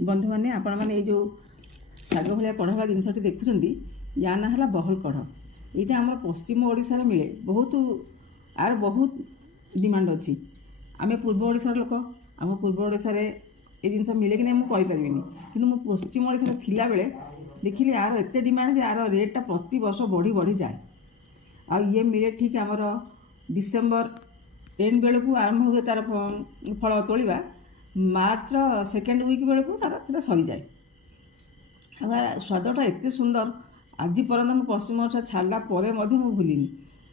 बंधु मैंने आपण मैंने जो शाग भाया कढ़ भाया जिनसटी देखुं या ना है बहल कढ़ यहाँ आम पश्चिम ओडिशार मिले बहुत आर बहुत डिमांड अच्छी आम पूर्व ओडिशार लोक आम पूर्व ओडिशार ये जिन मिले कि नहीं मुझे कहीपरि कि पश्चिम ओडिशार थिला बेले देखिली यार एत डिमांड जे यार रेटा प्रति वर्ष बढ़ी बढ़ी जाए आ ये मिले ठीक आमर डिसेम्बर एंड बेलू आरंभ हुए तार फल तोड़ा मार्च सेकेंड वीक बेलू तार सरी जाए स्वादटा एत सुंदर आज पर्यंत मुझे पश्चिम ओडिशा छाड़ा पर भूलिनी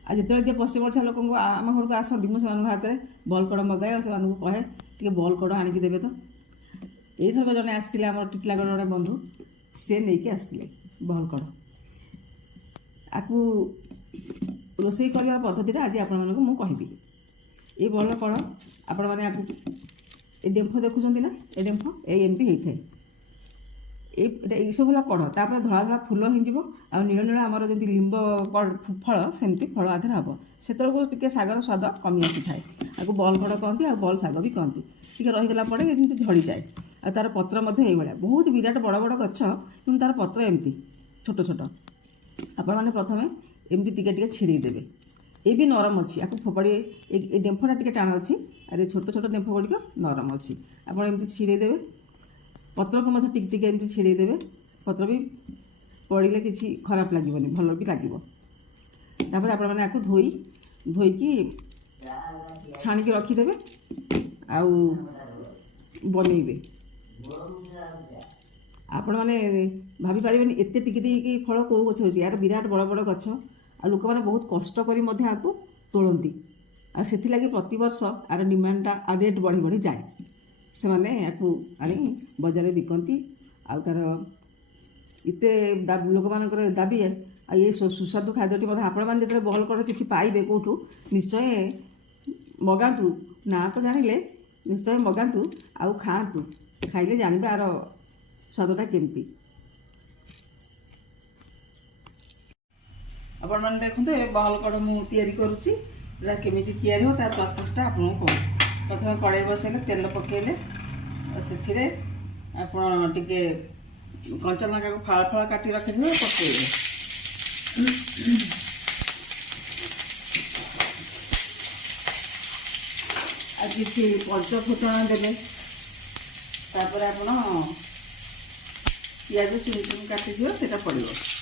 आज जो पश्चिम ओडिशा लोक आम घर को आसती मुझे हाथ में बल कड़ मगाए से कहे टे बल कड़ आणिकी देवे तो यथरक जड़े आसते आम टिटलागढ़ जड़े बंधु से नहीं आसते बहल कड़ आपू रोसई कर पद्धति आज आपको कहबी ये बहल कड़ आपण मैंने ये डेम्फ देखुं ना ये डेम्फ एमती होता है ये सब है कढ़ तापर धला धला फुल हो नील नील आमर जमी लिंब फल सेमती फल आधे हम से टे शागर स्वाद कमी आसी थाए आपको बल कड़ कहती आ बल शाग भी कहती टी रहीगला पड़े झड़ी जाए आ तार पत्र बहुत विराट बड़ बड़ गछ कि तार पत्र एमती छोट छोट आपण मैंने प्रथम एमती टे छिड़ेदेवे ये भी नरम अच्छी आपको फोपाड़ी ये डेम्फटा टे टाण अच्छी आर छोट छोट डेम्फ गुड़िक नरम अच्छी आप एमती छिड़ेदेवे पत्र को मतलब टिक टिक एमती छिड़ेदेवे पत्र भी पड़े किसी खराब लगे भल भी लगे आपण मैंने आपको धोईकी छाणिकी रखीदे आउ बनइबे आपण मैंने भाभी पारे एत टिकी फल कौ गछ हो यार विराट बड़ बड़ गछ आ लोक मैंने बहुत कष्ट करी आपको तोड़ती आ से लगी प्रति वर्ष आर डिमांडटा आ रेट बढ़ी बढ़ी जाए से मैंने आपको आनी बजार बिकती आ तार इते लोक मान दाबी आ ये सुस्वादु खाद्यटी आपण मैंने जो बहल कड़ कि पाइबे कौटू निश्चय मगातु ना तो जानिले निश्चय मगातु आउ खातु खाइले जानबे आर स्वादटा केमती आपण मैंने देखते ये बहल कड़ मुझे करुच्ची केमी या तार प्रोसेसटा आपको कहूँ प्रथम कड़े बसैले तेल पकेले से आप टे कंचा लंका को फाड़ फाड़ काटी रखिए पकेबे आ किसी पंच फुटण देवे तापर आप पियाज चुन चुन काटी से पड़ो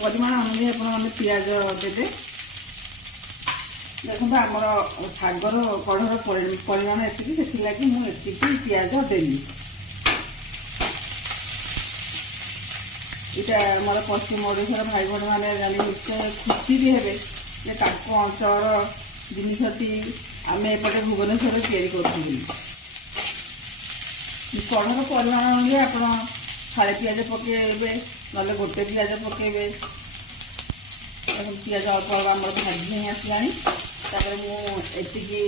परिमाण अनुसार आप पियाज देते देखो आमर शागर कढ़र परिमाण एति से लगी मुझे पियाज देली यहाँ आमर पश्चिम ओडिशार भाई भाई मैंने जानी निश्चय खुशी भी हे अंचल जिनसटी आम एपटे भुवनेश्वर कढ़र परिमाण अनुसार आप फाड़े पियाज पकेबे ना गोटे पियाज पकेबे पियाज अल्प अल्प आम भाजी आसलानी मुझे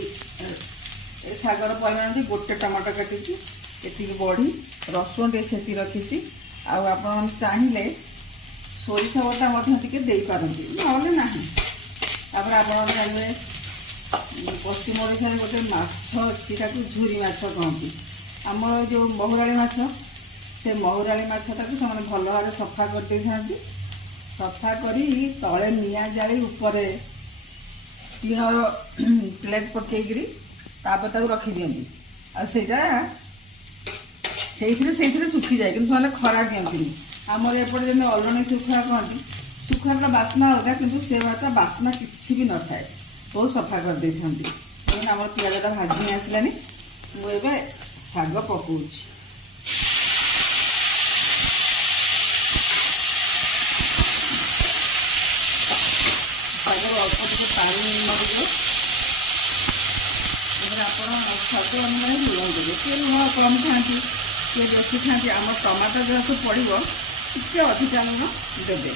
शागर परिमाण गोटे टमाटो काटी एति बड़ी रसुण टे छेची रखी आप चाहिए सोरिष बटा दे पारती ना आप जानवे पश्चिम ओडिशा गोटे माछ अच्छी झुरी माछ कहती आम जो महुराली माछ से महुराली माछटा से भल भाव सफा करदे था सफा करी तले निआ जाली उपरे टीणर प्लेट पकईकरी रखी दिखती से सुखी जाए कि खरा दिखती आमर एपटे जमी अलणी सुखा कहती सुखार बास्ना अलग कि से बास्ना किसी भी न थाए बहुत सफा करदे था आम पियाजटा भाजी आसलानी मुझे शाग पकाऊँ अल्प टे पानी मरीदे आप स्वाद अनुमान लुण देवे किए लुण कम खाती किए बेसी खाती आम टमाटर जो पड़ो टे अधिका लुण देवे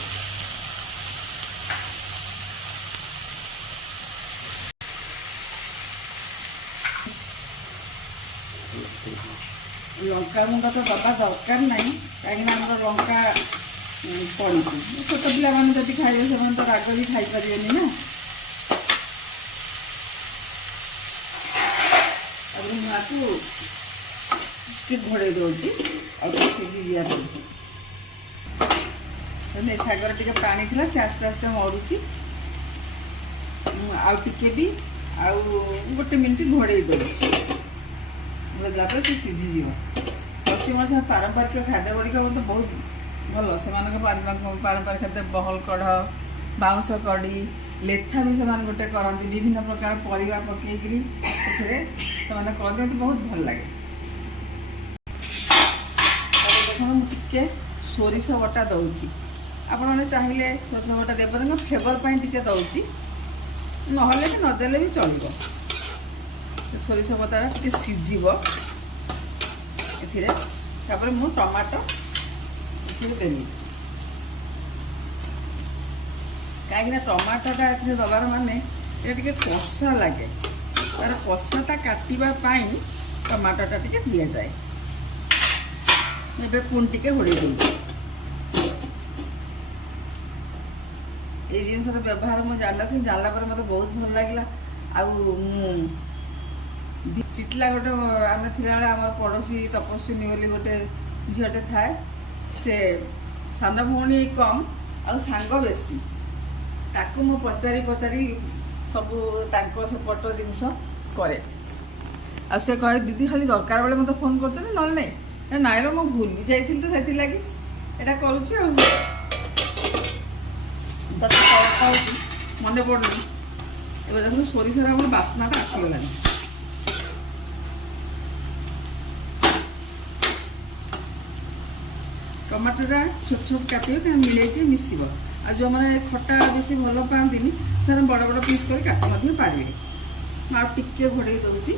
लंका गुंड तो दबा दरकार ना कहीं लंका पड़ी छोट पिला जब खाइबे से तो राग भी खाई पारे ना ତାକୁ ଟିକେ ଘୋଡ଼େଇ ଦେଉଛି ଆଉ ଟିକେ ସିଝି ଯିବା ପାଇଁ। ଏ ଶାଗରେ ଟିକେ ପାଣି ଥିଲା, ସେ ଆସ୍ତେ ଆସ୍ତେ ମରୁଛି। ଆଉ ଟିକେ ବି ଆଉ 1 ମିନିଟ୍ ଘୋଡ଼େଇ ଦେଉଛି। ଘୋଡ଼େଇ ଦେଲା ପରେ ସେ ସିଝିଯିବ। ପଶ୍ଚିମ ଓଡ଼ିଶାର ପାରମ୍ପରିକ ଖାଦ୍ୟ ଗୁଡ଼ିକ ମୋତେ ବହୁତ ଭଲ। ସେମାନଙ୍କ ପାରମ୍ପରିକ ଖାଦ୍ୟ ବହଲ କଢ଼, ବାଉଁଶ କଢ଼ି, ଲେଥା ବି ସେମାନେ ଗୋଟେ କରନ୍ତି, ବିଭିନ୍ନ ପ୍ରକାର ପରିବା ପକେଇକିରି ସେଥିରେ ସେମାନେ କରନ୍ତି, ମୋତେ ବହୁତ ଭଲ ଲାଗେ। ତାପରେ ଦେଖନ୍ତୁ ମୁଁ ଟିକେ ସୋରିଷ ବଟା ଦେଉଛି। ଆପଣମାନେ ଚାହିଁଲେ ସୋରିଷ ବଟା ଦେଇପାରନ୍ତି, ମୁଁ ଫ୍ଲେଭର୍ ପାଇଁ ଟିକେ ଦେଉଛି, ନହେଲେ ବି ନଦେଲେ ବି ଚଳିବ। ସୋରିଷ ବଟାଟା ଟିକେ ସିଝିବ ଏଥିରେ। ତାପରେ ମୁଁ ଟମାଟୋ ଏଥିରେ ଦେବି, କାହିଁକିନା ଟମାଟୋଟା ଏଥିରେ ଦେବାର ମାନେ ଏଇଟା ଟିକେ କଷା ଲାଗେ। ତାର କଷାଟା କାଟିବା ପାଇଁ ଟମାଟୋଟା ଟିକେ ଦିଆଯାଏ। ଏବେ ପୁଣି ଟିକେ ଘୋଡ଼େଇ ଦେଉଛି। ଏଇ ଜିନିଷର ବ୍ୟବହାର ମୁଁ ଜାଣିନଥିଲି, ଜାଣିଲା ପରେ ମୋତେ ବହୁତ ଭଲ ଲାଗିଲା। ଆଉ ମୁଁ ଟିଟଲା ଗୋଟେ ଆମେ ଥିଲାବେଳେ ଆମର ପଡ଼ୋଶୀ ତପସ୍ୱିନୀ ବୋଲି ଗୋଟେ ଝିଅଟେ ଥାଏ। ସେ ସାନ ଭଉଣୀ କମ୍ ଆଉ ସାଙ୍ଗ ବେଶୀ। ତାକୁ ମୁଁ ପଚାରି ସବୁ ତାଙ୍କ ସେପଟ ଜିନିଷ କରେ। ଆଉ ସେ କହେ ଦିଦି ଖାଲି ଦରକାର ବେଳେ ମୋତେ ଫୋନ୍ କରୁଛନ୍ତି, ନହେଲେ ନାହିଁ। ନାଇଁର ମୁଁ ଭୁଲି ଯାଇଥିଲି ତ, ସେଥିଲାଗି ଏଇଟା କରୁଛି। ଆଉ ତାକୁ ହେଉଛି ମନେ ପଡ଼ୁନି। ଏବେ ଦେଖନ୍ତୁ ସୋରିଷର ଆମର ବାସ୍ନାଟା ଆସିଗଲାଣି। ଟମାଟୋଟା ଛୋଟ ଛୋଟ କାଟିବେ, କାରଣ ମିଳେଇକି ମିଶିବ। ଆଉ ଯେଉଁମାନେ ଖଟା ବେଶୀ ଭଲ ପାଆନ୍ତିନି, ସେମାନେ ବଡ଼ ବଡ଼ ପିସ୍ କରି କାଟି ମଧ୍ୟ ପାରିବେ। ମୁଁ ଆଉ ଟିକେ ଘୋଡ଼େଇ ଦେଉଛି।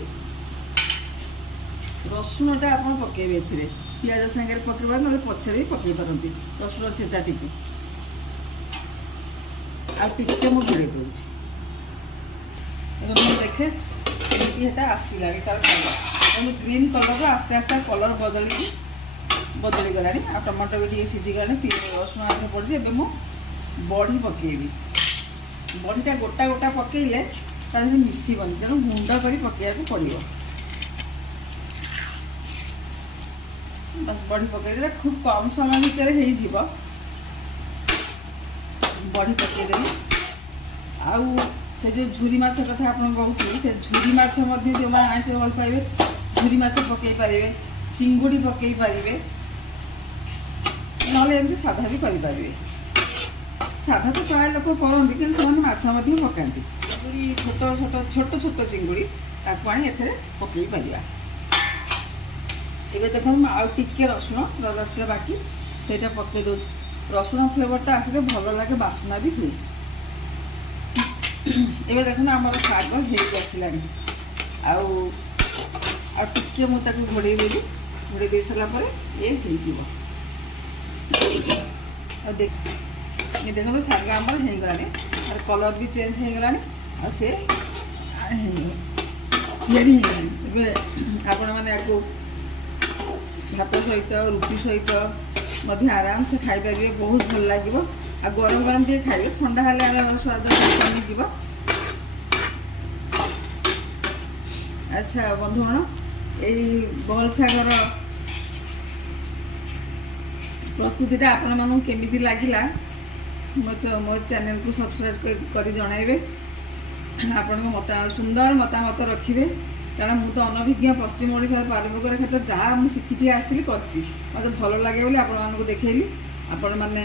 ରସୁଣଟା ଆପଣ ପକାଇବେ ଏଥିରେ, ପିଆଜ ସାଙ୍ଗରେ ପକାଇବା, ନହେଲେ ପଛରେ ବି ପକାଇ ପାରନ୍ତି ରସୁଣ ଛେଚା ଟିକେ। ଆଉ ଟିକେ ମୁଁ ଘୋଡ଼େଇ ଦେଉଛି। ଏବେ ମୁଁ ଦେଖେ କେମିତି ଏଇଟା ଆସିଲାଣି ତାର କଲର୍। ତେଣୁ ଗ୍ରୀନ୍ କଲର୍ର ଆସ୍ତେ ଆସ୍ତେ କଲର୍ ବଦଳିଗଲାଣି। ଆଉ ଟମାଟୋ ବି ଟିକେ ସିଝିଗଲାଣି, ରସୁଣ ଆଗ ପଡ଼ିଛି। ଏବେ ମୁଁ ବଢ଼ି ପକାଇବି। ବଢ଼ିଟା ଗୋଟା ଗୋଟା ପକାଇଲେ ତା ଦେହରେ ମିଶିବନି, ତେଣୁ ଗୁଣ୍ଡ କରି ପକାଇବାକୁ ପଡ଼ିବ। ବାସ୍ ବଢ଼ି ପକାଇଦେଲେ ଖୁବ୍ କମ୍ ସମୟ ଭିତରେ ହେଇଯିବ। ବଢ଼ି ପକାଇଦେଲି। ଆଉ ସେ ଯେଉଁ ଝୁରି ମାଛ କଥା ଆପଣ କହୁଥିଲେ, ସେ ଝୁରି ମାଛ ମଧ୍ୟ ଯେଉଁମାନେ ଆଇଁଷ ଭଲ ପାଇବେ ଝୁରି ମାଛ ପକାଇ ପାରିବେ, ଚିଙ୍ଗୁଡ଼ି ପକାଇ ପାରିବେ, ନହେଲେ ଏମିତି ସାଧା ବି କରିପାରିବେ। ସାଧା ତ ପ୍ରାୟ ଲୋକ କରନ୍ତି, କିନ୍ତୁ ସେମାନେ ମାଛ ମଧ୍ୟ ପକାନ୍ତି। ଚିଙ୍ଗୁଡ଼ି ଛୋଟ ଛୋଟ ଚିଙ୍ଗୁଡ଼ି ତାକୁ ଆଣି ଏଥିରେ ପକାଇ ପାରିବା। ଏବେ ଦେଖନ୍ତୁ ମୁଁ ଆଉ ଟିକେ ରସୁଣ ରହିଥିଲା ବାକି, ସେଇଟା ପକାଇ ଦେଉଛି। ରସୁଣ ଫ୍ଲେଭରଟା ଆସିଲେ ଭଲ ଲାଗେ, ବାସ୍ନା ବି ହୁଏ। ଏବେ ଦେଖନ୍ତୁ ଆମର ଶାଗ ହେଇକି ଆସିଲାଣି। ଆଉ ଟିକେ ମୁଁ ତାକୁ ଘୋଡ଼େଇ ଦେବି। ଘୋଡ଼େଇ ଦେଇ ସାରିଲା ପରେ ଇଏ ହେଇଯିବ। ଆଉ ଦେଖନ୍ତୁ ଶାଗ ଆମର ହେଇଗଲାଣି, ତାର କଲର୍ ବି ଚେଞ୍ଜ ହେଇଗଲାଣି। ଆଉ ସେ ତିଆରି ହେଇଗଲାଣି। ଏବେ ଆପଣମାନେ ଆକୁ ଭାତ ସହିତ, ରୁଟି ସହିତ ମଧ୍ୟ ଆରାମସେ ଖାଇପାରିବେ, ବହୁତ ଭଲ ଲାଗିବ। ଆଉ ଗରମ ଗରମ ଟିକେ ଖାଇବେ, ଥଣ୍ଡା ହେଲେ ଆମେ ସ୍ୱାଦ କମିଯିବ। ଆଚ୍ଛା ବନ୍ଧୁଗଣ, ଏଇ ବହଲ ଶାଗର ପ୍ରସ୍ତୁତିଟା ଆପଣମାନଙ୍କୁ କେମିତି ଲାଗିଲା ମୋ ଚ୍ୟାନେଲକୁ ସବସ୍କ୍ରାଇବ୍ କରି ଜଣାଇବେ। ଆପଣଙ୍କ ସୁନ୍ଦର ମତାମତ ରଖିବେ, କାରଣ ମୁଁ ତ ଅନଭିଜ୍ଞ। ପଶ୍ଚିମ ଓଡ଼ିଶାର ପାରମ୍ପରିକ ଖାଦ୍ୟ ଯାହା ମୁଁ ଶିଖିକି ଆସିଥିଲି କରିଛି, ମୋତେ ଭଲ ଲାଗେ ବୋଲି ଆପଣମାନଙ୍କୁ ଦେଖେଇଲି। ଆପଣମାନେ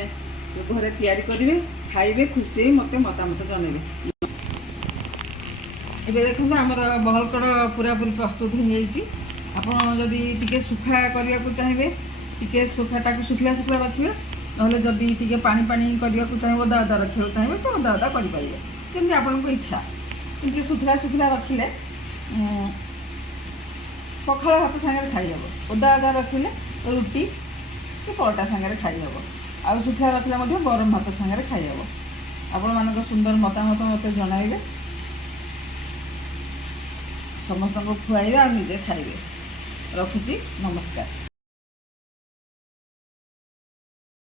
ଘରେ ତିଆରି କରିବେ, ଖାଇବେ, ଖୁସି ହେଇ ମୋତେ ମତାମତ ଜଣାଇବେ। ଏବେ ଦେଖନ୍ତୁ ଆମର ବହଲକଡ଼ ପୁରାପୁରି ପ୍ରସ୍ତୁତ ହୋଇଯାଇଛି। ଆପଣ ଯଦି ଟିକେ ଶୁଖା କରିବାକୁ ଚାହିଁବେ, ଟିକେ ଶୁଖିଲା ରଖିବେ, ନହେଲେ ଯଦି ଟିକେ ପାଣି କରିବାକୁ ଚାହିଁବେ, ଓଦା ରଖିବାକୁ ଚାହିଁବେ ତ ଓଦା କରିପାରିବେ, ଯେମିତି ଆପଣଙ୍କ ଇଚ୍ଛା। ଟିକେ ଶୁଖିଲା ରଖିଲେ ପଖାଳ ଭାତ ସାଙ୍ଗରେ ଖାଇହେବ। ଓଦା ରଖିଲେ ରୁଟି କି ପରଟା ସାଙ୍ଗରେ ଖାଇହେବ। ଆଉ ଶୁଖିଲା ରଖିଲେ ମଧ୍ୟ ଗରମ ଭାତ ସାଙ୍ଗରେ ଖାଇହେବ। ଆପଣମାନଙ୍କ ସୁନ୍ଦର ମତାମତ ମୋତେ ଜଣାଇବେ। ସମସ୍ତଙ୍କୁ ଖୁଆଇବେ ଆଉ ନିଜେ ଖାଇବେ। ରଖୁଛି, ନମସ୍କାର।